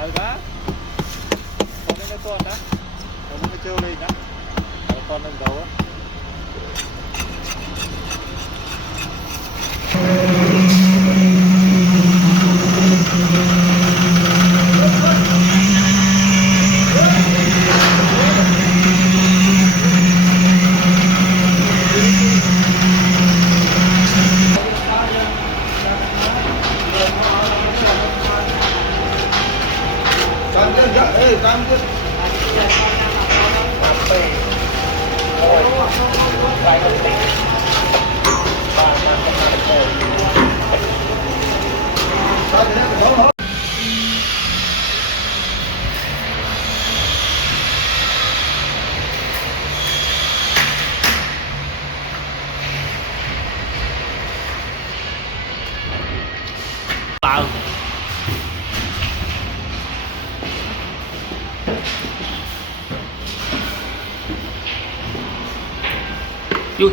Đấy đó. Con cái con đó. Nó cái trêu lên đó. Con lên đầu á. Vào vui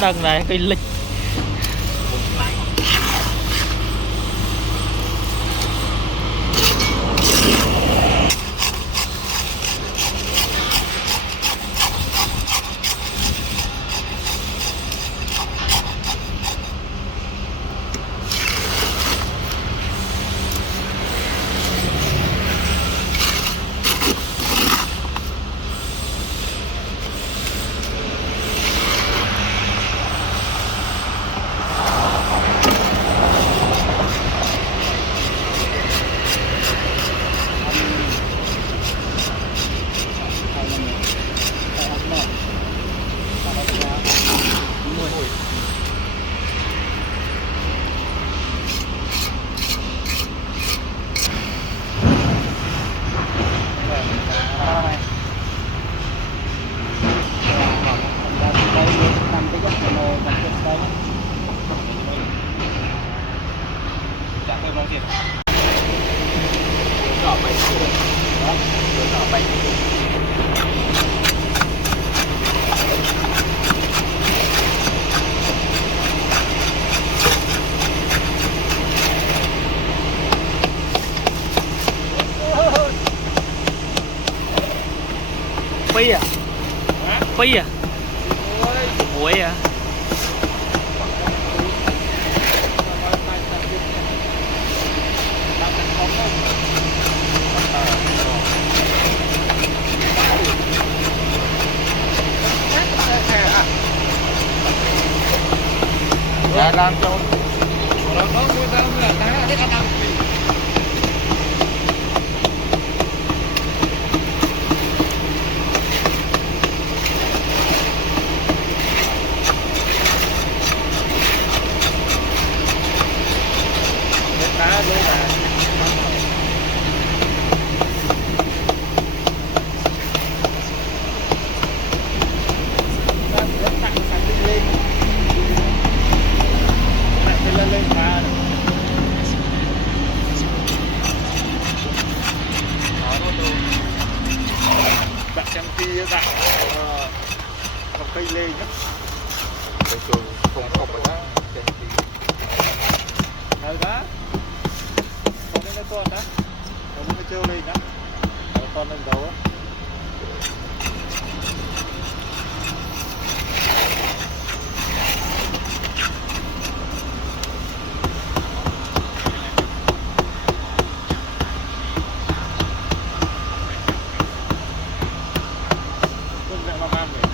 đằng này cây lịch phi à phi à muội à Dạ làm cho nó mua ra là đá đấy anh ăn đá luôn là lên phá bạn trong khi bạn học cây lê nhá cây trường không học ở đó đấy đó con cái con đó ผมไม่เจอเลยนะตอนนั้นเดาต้นแรงมากๆเลย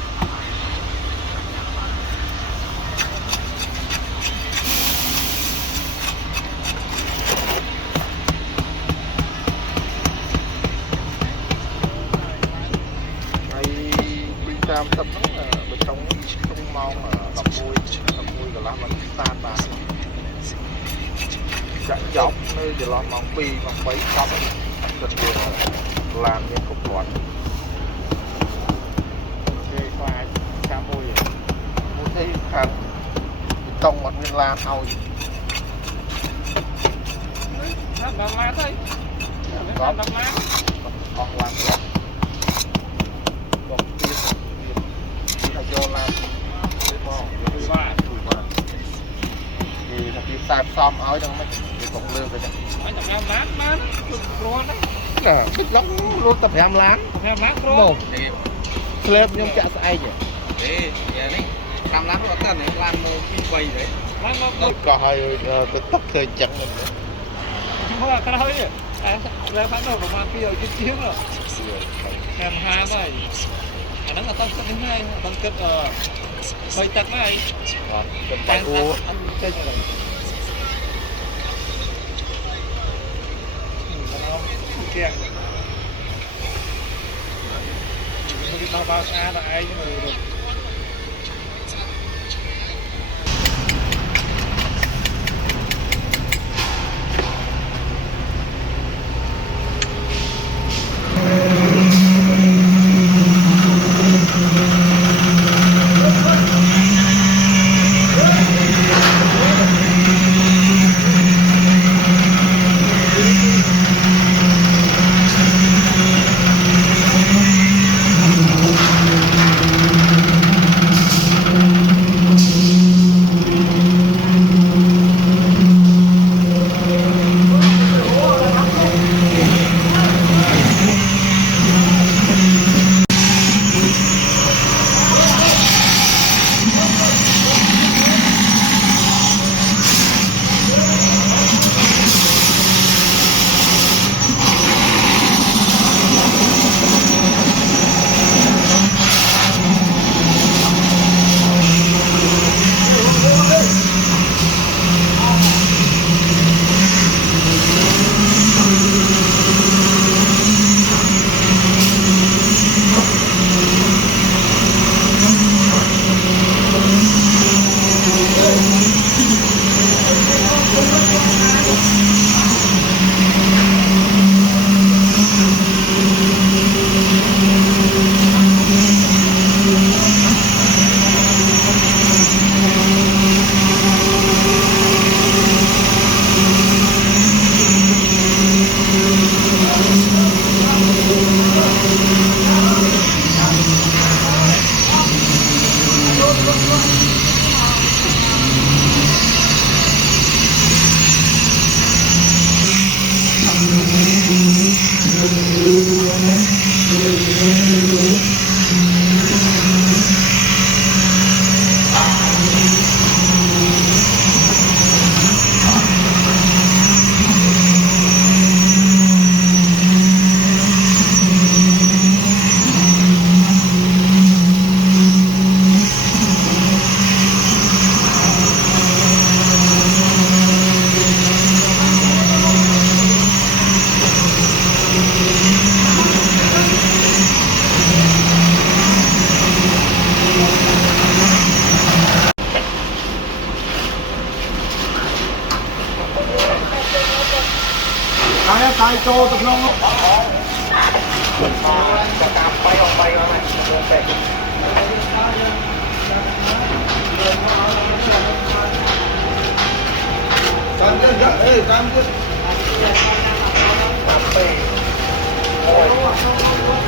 តាមទឹកហ្នឹងបើចង់ក្នុងម៉ោង11 កន្លះมันស្តាតបានចាក់ចប់នៅចន្លោះម៉ោង2ម៉ោង3ចប់ទឹកវាឡានមានគ្រប់គ្រាន់គេខ្លាចតាមមួយទេខាងបេតុងអត់មានឡានឲ្យតាមឡានទៅតាមឡានអស់ឡានទៅบอกទៀតយកឡានទៅមកគឺបាទគេថាពីតែផ្សំឲ្យដល់មិនគេកំលើទៅហ្នឹងឲ្យតែ5 ឡានបានគ្រប់គ្រាន់ណាគិតឡងរត់តែ5 ឡាន5 ឡានគ្រាន់មកស្លេបខ្ញុំចាក់ស្អែកទេយ៉ាងនេះ5 ឡានរត់តែឡានមក2 3ទេឡានមកក៏ឲ្យទៅទឹកឃើញចឹងមិនទេមកក្រោយแล้วพันธุ์ประมาณปีเอาชิ้นๆหรอแคมฮาได้อันนั้นก็ต้องตัดง่ายๆต้องเกิดใบตัดได้เป็นใบโอ้อันนี้ใช่ไหมเกี่ยงมันเราบาชาแต่ไอ้ยังไงเลยตายโจตกลงจะตามไปออกไปแล้วไหมการเยอะการเยอะตามไปโอ้ย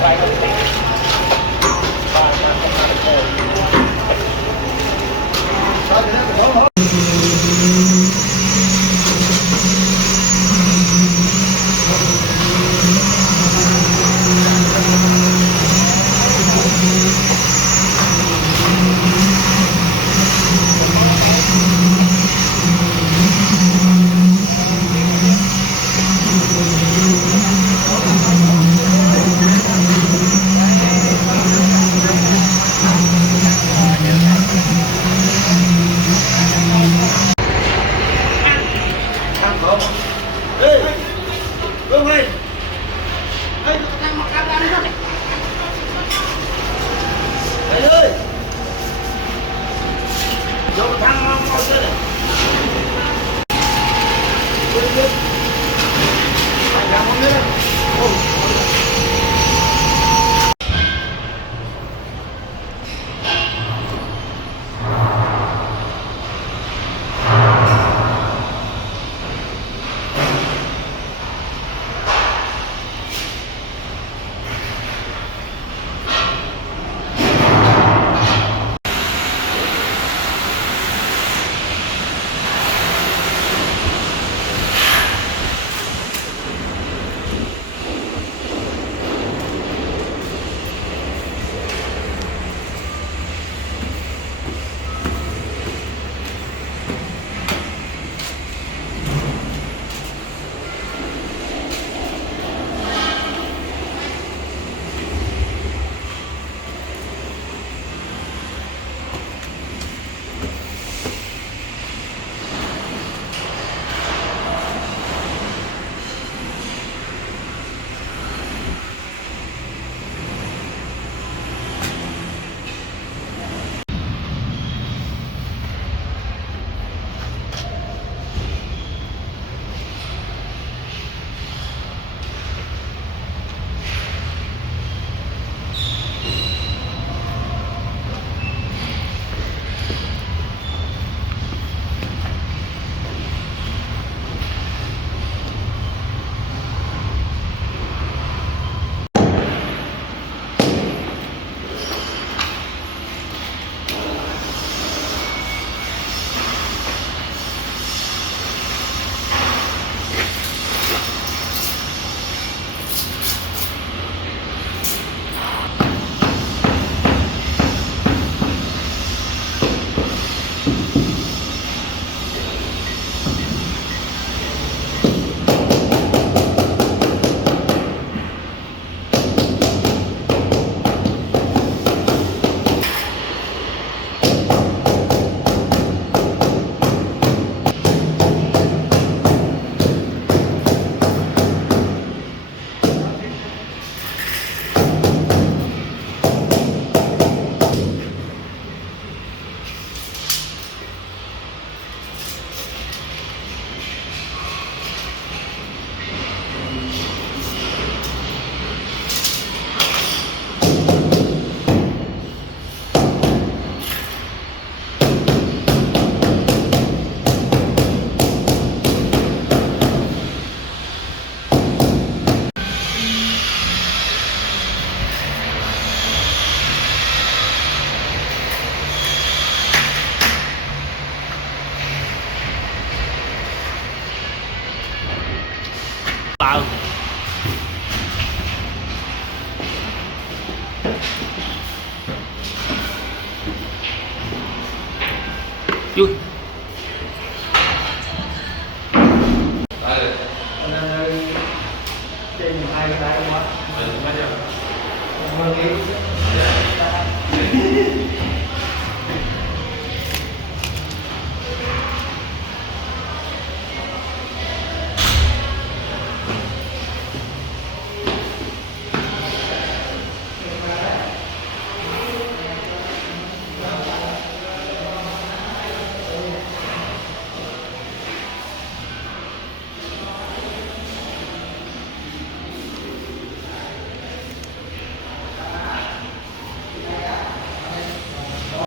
ไปกันติดบ้านมาทำงานโอ้ย vui Hãy subscribe cho kênh Ghiền Mì Gõ để không bỏ lỡ những video hấp dẫn.